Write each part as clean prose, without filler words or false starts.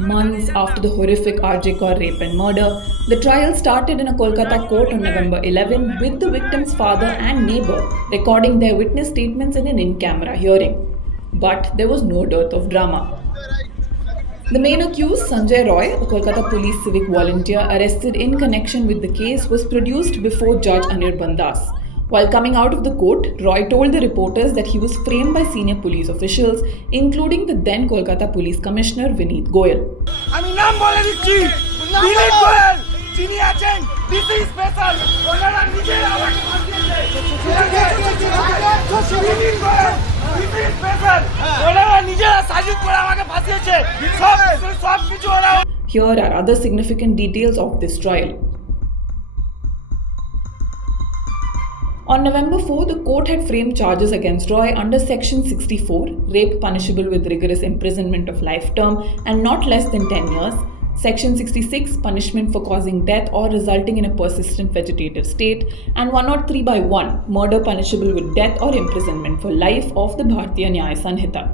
Months after the horrific RJ Kaur rape and murder, the trial started in a Kolkata court on November 11 with the victim's father and neighbor recording their witness statements in an in-camera hearing. But there was no dearth of drama. The main accused, Sanjay Roy, a Kolkata police civic volunteer arrested in connection with the case, was produced before Judge Anirban Das. While coming out of the court, Roy told the reporters that he was framed by senior police officials, including the then Kolkata Police Commissioner Vineet Goyal. আমি নাম বলে দিচ্ছি দিলীপ গোয়েল যিনি আছেন DC special ওনারা নিজেই আমাকে ফাঁসিয়েছে Dilip Goyal DC special ওনারা নিজেরা সাজিদ করে আমাকে ফাঁসিয়েছে সব কিছু ওরা Here are other significant details of this trial. On November 4, the court had framed charges against Roy under Section 64, rape punishable with rigorous imprisonment of life term and not less than 10 years, Section 66, punishment for causing death or resulting in a persistent vegetative state, and 103/1, murder punishable with death or imprisonment for life of the Bharatiya Nyaya Sanhita.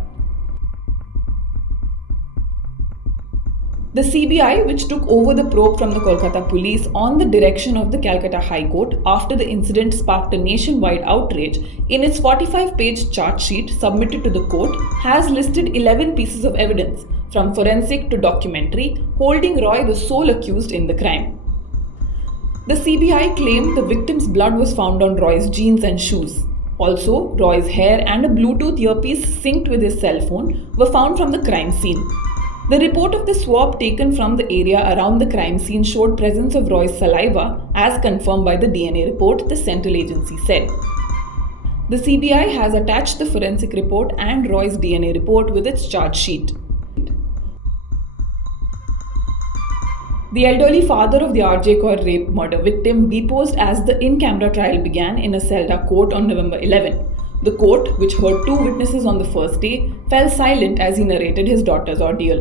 The CBI, which took over the probe from the Kolkata police on the direction of the Calcutta High Court after the incident sparked a nationwide outrage, in its 45-page charge sheet submitted to the court, has listed 11 pieces of evidence, from forensic to documentary, holding Roy the sole accused in the crime. The CBI claimed the victim's blood was found on Roy's jeans and shoes. Also, Roy's hair and a Bluetooth earpiece synced with his cell phone were found from the crime scene. The report of the swab taken from the area around the crime scene showed presence of Roy's saliva, as confirmed by the DNA report, the central agency said. The CBI has attached the forensic report and Roy's DNA report with its charge sheet. The elderly father of the RJ Kaur rape murder victim deposed as the in-camera trial began in a Selda court on November 11. The court, which heard two witnesses on the first day, fell silent as he narrated his daughter's ordeal.